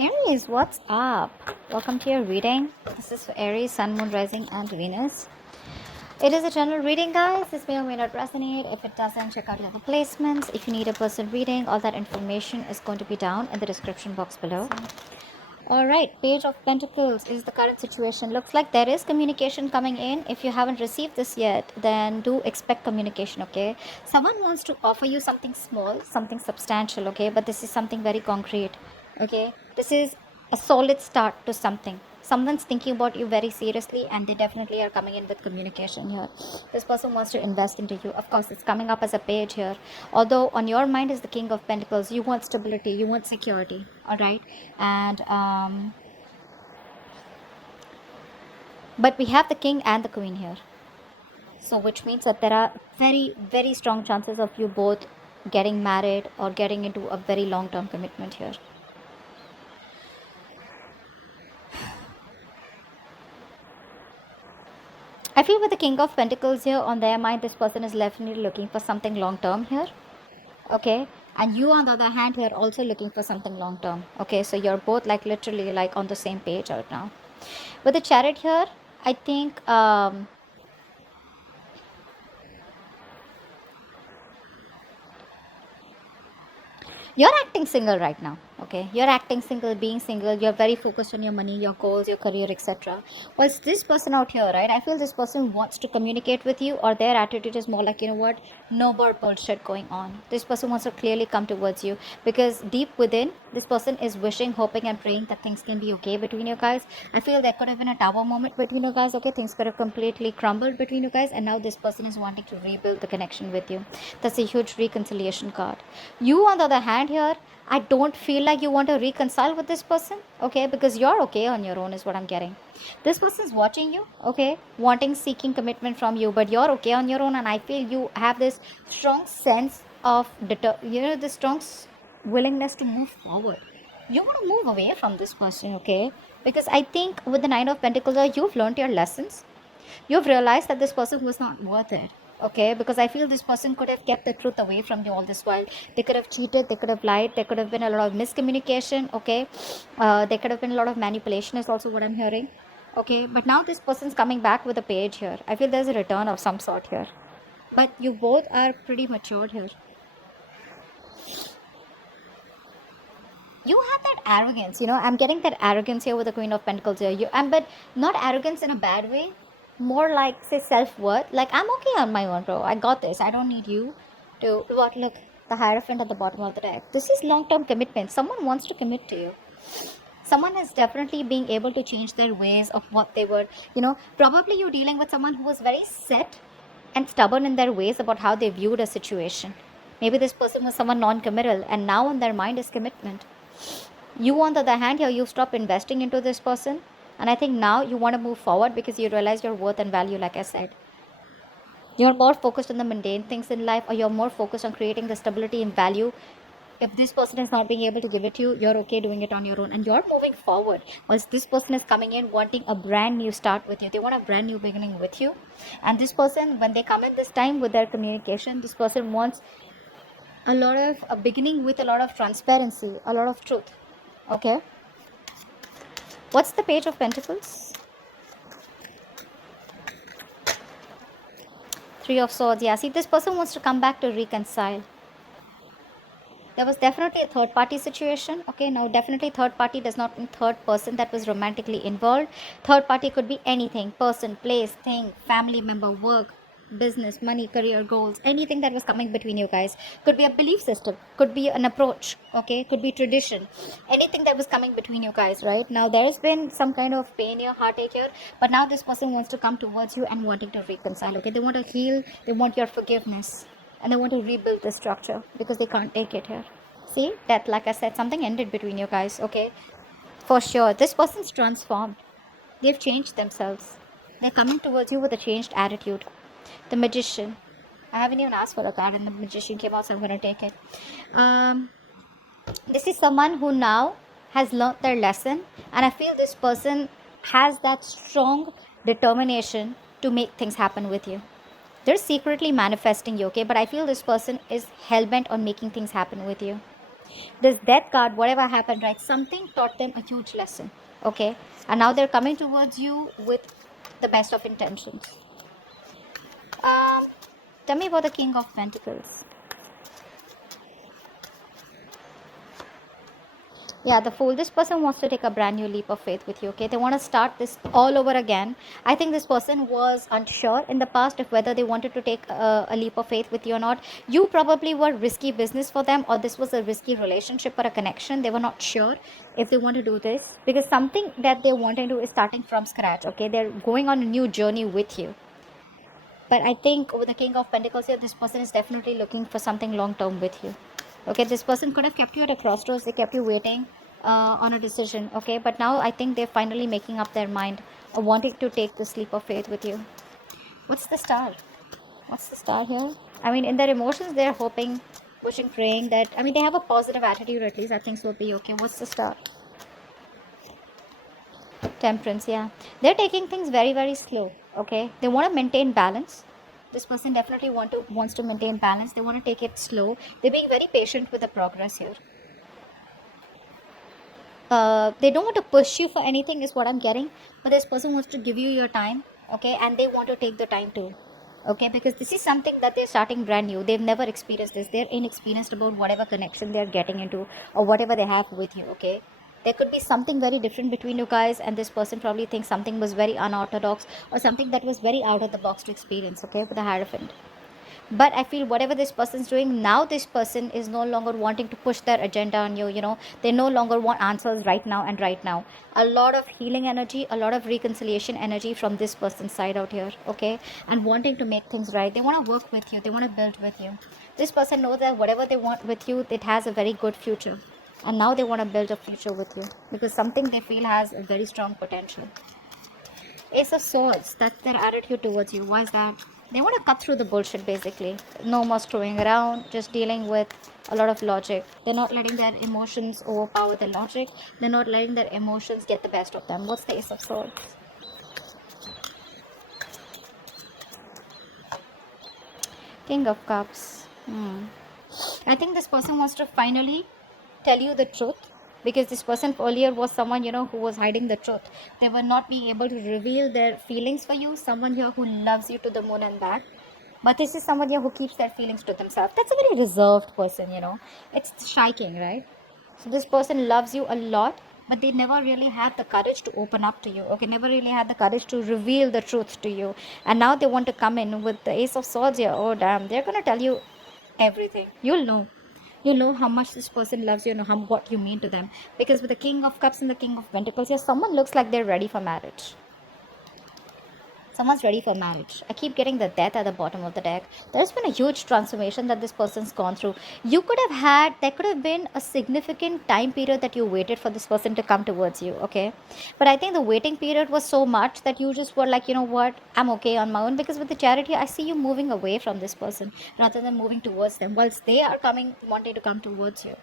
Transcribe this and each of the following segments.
Aries, what's up? Welcome to your reading. This is for Aries, Sun, Moon, Rising, and Venus. It is a general reading, guys. This may or may not resonate. If it doesn't, check out the other placements. If you need a personal reading, all that information is going to be down in the description box below. Alright, Page of Pentacles is the current situation. Looks like there is communication coming in. If you haven't received this yet, then do expect communication, okay? Someone wants to offer you something small, something substantial, okay? But this is something very concrete, okay? This is a solid start to something. Someone's thinking about you very seriously, and they definitely are coming in with communication here. This person wants to invest into you. Of course, it's coming up as a page here. Although on your mind is the King of Pentacles, you want stability, you want security, all right? And but we have the King and the Queen here, so which means that there are very, very strong chances of you both getting married or getting into a very long-term commitment here. I feel with the King of Pentacles here on their mind, this person is definitely looking for something long term here. Okay. And you on the other hand here also looking for something long term. Okay. So you're both like literally like on the same page right now. With the Chariot here, I think you're acting single right now. Okay, you're acting single, being single, you're very focused on your money, your goals, your career, etc. Whilst this person out here, right, I feel this person wants to communicate with you, or their attitude is more like, you know what, no more bullshit going on. This person wants to clearly come towards you, because deep within, this person is wishing, hoping and praying that things can be okay between you guys. I feel there could have been a tower moment between you guys. Okay, things could have completely crumbled between you guys, and now this person is wanting to rebuild the connection with you. That's a huge reconciliation card. You on the other hand here, I don't feel like you want to reconcile with this person, okay, because you're okay on your own is what I'm getting. This person is watching you, okay, wanting, seeking commitment from you, but you're okay on your own, and I feel you have this strong sense of this strong willingness to move forward. You want to move away from this person, okay, because I think with the Nine of Pentacles, you've learned your lessons. You've realized that this person was not worth it, okay, because I feel this person could have kept the truth away from you all this while. They could have cheated, they could have lied, there could have been a lot of miscommunication, okay. There could have been a lot of manipulation is also what I'm hearing, okay. But now this person's coming back with a page here. I feel there's a return of some sort here, but you both are pretty matured here. You have that arrogance, I'm getting that arrogance here with the Queen of Pentacles here. But not arrogance in a bad way, more like, say, self-worth. Like, I'm okay on my own, bro. I got this. I don't need you to what. Look, the Hierophant at the bottom of the deck. This is long-term commitment. Someone wants to commit to you. Someone is definitely being able to change their ways of what they were. Probably you're dealing with someone who was very set and stubborn in their ways about how they viewed a situation. Maybe this person was someone non-committal, and now on their mind is commitment. You on the other hand here, you stop investing into this person, and I think now you want to move forward because you realize your worth and value. Like I said, you're more focused on the mundane things in life, or you're more focused on creating the stability and value. If this person is not being able to give it to you, you're okay doing it on your own, and you're moving forward. Whilst this person is coming in wanting a brand new start with you. They want a brand new beginning with you. And this person, when they come in this time with their communication, this person wants a lot of a beginning with a lot of transparency, a lot of truth. Okay, what's the Page of Pentacles? Three of Swords. Yeah, see, this person wants to come back to reconcile. There was definitely a third party situation. Okay, now definitely third party does not mean third person that was romantically involved. Third party could be anything: person, place, thing, family member, work, business, money, career, goals, anything that was coming between you guys. Could be a belief system, could be an approach, okay, could be tradition, anything that was coming between you guys. Right now there's been some kind of pain here, heartache here, but now this person wants to come towards you and wanting to reconcile. Okay, they want to heal, they want your forgiveness, and they want to rebuild the structure because they can't take it here. See that, like I said, something ended between you guys. Okay, for sure this person's transformed. They've changed themselves. They're coming towards you with a changed attitude. The Magician. I haven't even asked for a card and the Magician came out, so I'm going to take it. This is someone who now has learned their lesson, and I feel this person has that strong determination to make things happen with you. They're secretly manifesting you, okay, but I feel this person is hell-bent on making things happen with you. This death card, whatever happened, right? Something taught them a huge lesson. Okay. And now they're coming towards you with the best of intentions. Tell me about the King of Pentacles. Yeah, the Fool. This person wants to take a brand new leap of faith with you. Okay, they want to start this all over again. I think this person was unsure in the past if whether they wanted to take a leap of faith with you or not. You probably were risky business for them, or this was a risky relationship or a connection. They were not sure if they want to do this, because something that they want to do is starting from scratch. Okay, they're going on a new journey with you. But I think with the King of Pentacles here, this person is definitely looking for something long term with you. Okay, this person could have kept you at a crossroads. They kept you waiting on a decision. Okay, but now I think they're finally making up their mind or wanting to take this leap of faith with you. What's the star? What's the star here? I mean, in their emotions, they're hoping, pushing, praying that, I mean, they have a positive attitude at least, that things will be okay. What's the star? Temperance, yeah. They're taking things very, very slow. Okay, they want to maintain balance. This person definitely wants to maintain balance. They want to take it slow. They're being very patient with the progress here. They don't want to push you for anything, is what I'm getting. But this person wants to give you your time, okay, and they want to take the time too, okay, because this is something that they're starting brand new. They've never experienced this. They're inexperienced about whatever connection they're getting into or whatever they have with you. Okay, there could be something very different between you guys, and this person probably thinks something was very unorthodox or something that was very out of the box to experience. Okay, with the Hierophant. But I feel whatever this person's doing now, this person is no longer wanting to push their agenda on you. You know, they no longer want answers right now and right now. A lot of healing energy, a lot of reconciliation energy from this person's side out here. Okay, and wanting to make things right. They want to work with you, they want to build with you. This person knows that whatever they want with you, it has a very good future, and now they want to build a future with you because something they feel has a very strong potential. Ace of Swords, that's their attitude towards you. Why is that? They want to cut through the bullshit basically. No more screwing around, just dealing with a lot of logic. They're not letting their emotions overpower their logic. They're not letting their emotions get the best of them. What's the Ace of Swords? King of Cups. I think this person wants to finally tell you the truth, because this person earlier was someone, you know, who was hiding the truth. They were not being able to reveal their feelings for you. Someone here who loves you to the moon and back. But this is someone here who keeps their feelings to themselves. That's a very reserved person, you know. It's striking, right? So this person loves you a lot, but they never really had the courage to open up to you. Okay, never really had the courage to reveal the truth to you. And now they want to come in with the Ace of Swords here. Oh damn, they're gonna tell you everything. You'll know how much this person loves you and how what you mean to them, because with the King of Cups and the King of Pentacles here, someone looks like they're ready for marriage. Someone's ready for marriage. I keep getting the Death at the bottom of the deck. There's been a huge transformation that this person's gone through. There could have been a significant time period that you waited for this person to come towards you, okay? But I think the waiting period was so much that you just were like, you know what, I'm okay on my own, because with the Charity, I see you moving away from this person rather than moving towards them, whilst they are wanting to come towards you.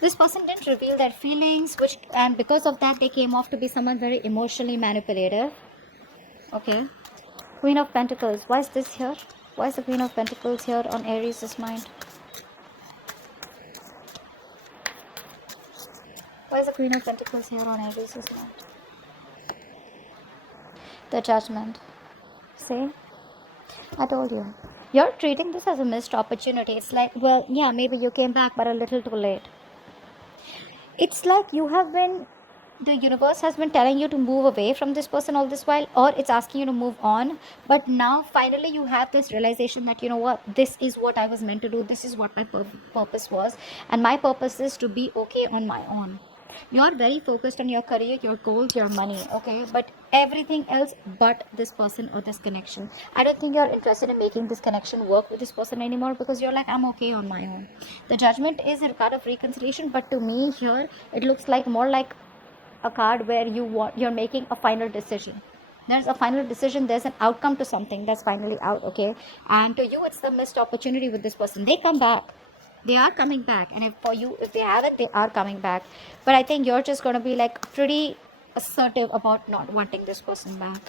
This person didn't reveal their feelings, and because of that they came off to be someone very emotionally manipulative. Okay, Queen of Pentacles. Why is this here? Why is the Queen of Pentacles here on Aries' mind? Why is the Queen of Pentacles here on Aries' mind? The Judgment. See, I told you, you're treating this as a missed opportunity. It's like, well, yeah, maybe you came back but a little too late. It's like the universe has been telling you to move away from this person all this while, or it's asking you to move on. But now finally you have this realization that, you know what, this is what I was meant to do. This is what my purpose was. And my purpose is to be okay on my own. You're very focused on your career, your goals, your money, okay? But everything else but this person or this connection. I don't think you're interested in making this connection work with this person anymore, because you're like, I'm okay on my own. The Judgment is a card of reconciliation, but to me here, it looks like more like a card where you're making a final decision. There's a final decision, there's an outcome to something that's finally out, okay? And to you, it's the missed opportunity with this person. They come back. They are coming back, and if they haven't, they are coming back. But I think you're just going to be like pretty assertive about not wanting this person back.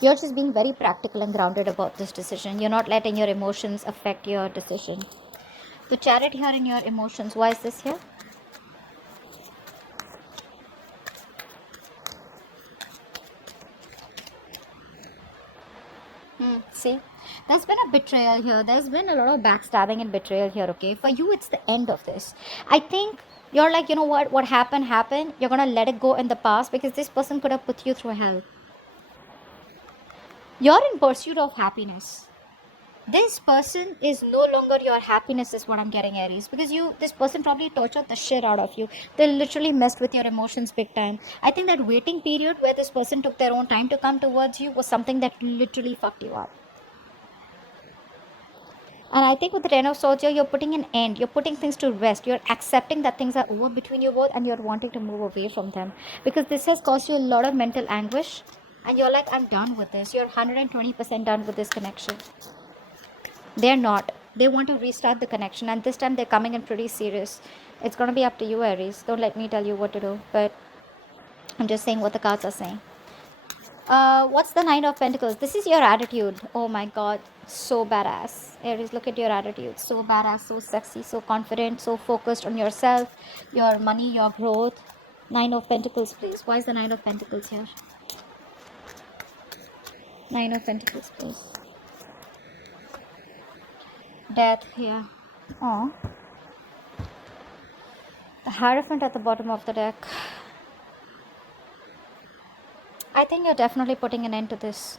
You're just being very practical and grounded about this decision. You're not letting your emotions affect your decision. The Chariot here in your emotions. Why is this here? See, there's been a betrayal here. There's been a lot of backstabbing and betrayal here, okay? For you, it's the end of this. I think you're like, you know what happened. You're gonna let it go in the past because this person could have put you through hell. You're in pursuit of happiness. This person is no longer your happiness, is what I'm getting, Aries, because this person probably tortured the shit out of you. They literally messed with your emotions big time. I think that waiting period where this person took their own time to come towards you was something that literally fucked you up. And I think with the Ten of Swords here, you're putting an end. You're putting things to rest. You're accepting that things are over between you both and you're wanting to move away from them. Because this has caused you a lot of mental anguish. And you're like, I'm done with this. You're 120% done with this connection. They're not. They want to restart the connection. And this time they're coming in pretty serious. It's going to be up to you, Aries. Don't let me tell you what to do. But I'm just saying what the cards are saying. What's the Nine of Pentacles? This is your attitude. Oh my god. So badass. Aries, look at your attitude. So badass, so sexy, so confident, so focused on yourself, your money, your growth. Nine of Pentacles, please. Why is the Nine of Pentacles here? Nine of Pentacles, please. Death here. Oh. The Hierophant at the bottom of the deck. I think you're definitely putting an end to this.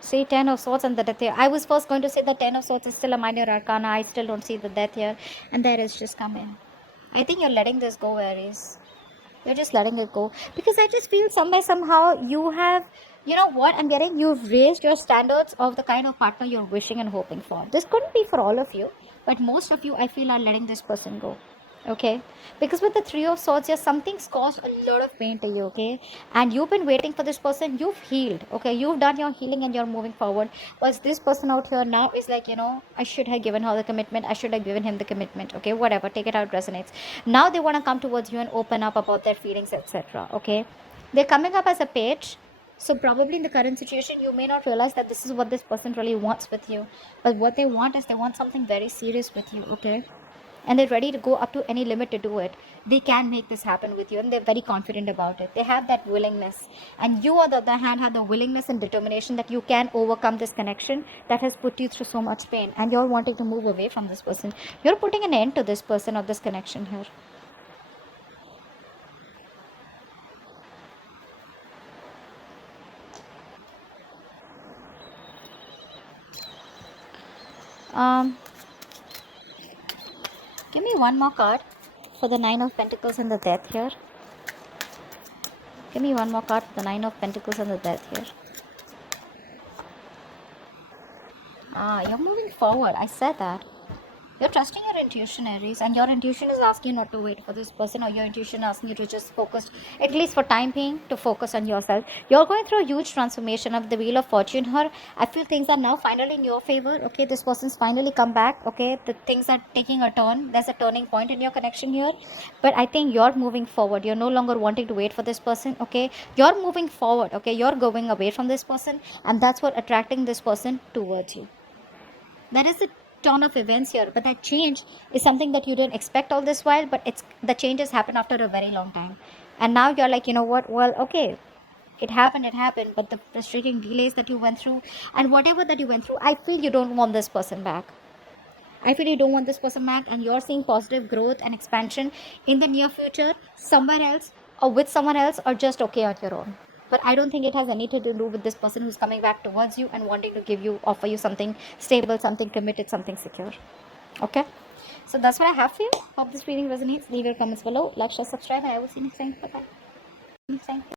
See, Ten of Swords and the Death here. I was first going to say the Ten of Swords is still a minor arcana. I still don't see the Death here. And there is just come in. I think you're letting this go, Aries. You're just letting it go. Because I just feel somehow you have, you know what I'm getting? You've raised your standards of the kind of partner you're wishing and hoping for. This couldn't be for all of you. But most of you, I feel, are letting this person go. Okay, because with the Three of Swords here, something's caused a lot of pain to you, okay, and you've been waiting for this person. You've healed, okay, you've done your healing and you're moving forward. Whilst this person out here now is like, you know, I should have given her the commitment, I should have given him the commitment, okay, whatever, take it how it resonates. Now they want to come towards you and open up about their feelings, etc. Okay, they're coming up as a page. So probably in the current situation, you may not realize that this is what this person really wants with you, but what they want is they want something very serious with you, okay, and they're ready to go up to any limit to do it. They can make this happen with you and they're very confident about it. They have that willingness, and you on the other hand have the willingness and determination that you can overcome this connection that has put you through so much pain, and you're wanting to move away from this person. You're putting an end to this person or this connection here. Give me one more card for the Nine of Pentacles and the Death here. Give me one more card for the Nine of Pentacles and the Death here. You're moving forward. I said that. You're trusting your intuition, Aries, and your intuition is asking you not to wait for this person, or your intuition asking you to just focus, at least for time being, to focus on yourself. You're going through a huge transformation of the Wheel of Fortune here. I feel things are now finally in your favor. Okay, this person's finally come back. Okay, the things are taking a turn. There's a turning point in your connection here. But I think you're moving forward. You're no longer wanting to wait for this person. Okay, you're moving forward. Okay, you're going away from this person, and that's what attracting this person towards you. That is the turn of events here, but that change is something that you didn't expect all this while, but it's the changes happen after a very long time, and now you're like, you know what, well, okay, it happened, but the frustrating delays that you went through and whatever that you went through, I feel you don't want this person back. I feel you don't want this person back, and you're seeing positive growth and expansion in the near future somewhere else or with someone else, or just okay on your own. But I don't think it has anything to do with this person who's coming back towards you and wanting to offer you something stable, something committed, something secure. Okay? So that's what I have for you. Hope this reading resonates. Leave your comments below. Like, share, subscribe, and I will see you next time. Bye-bye.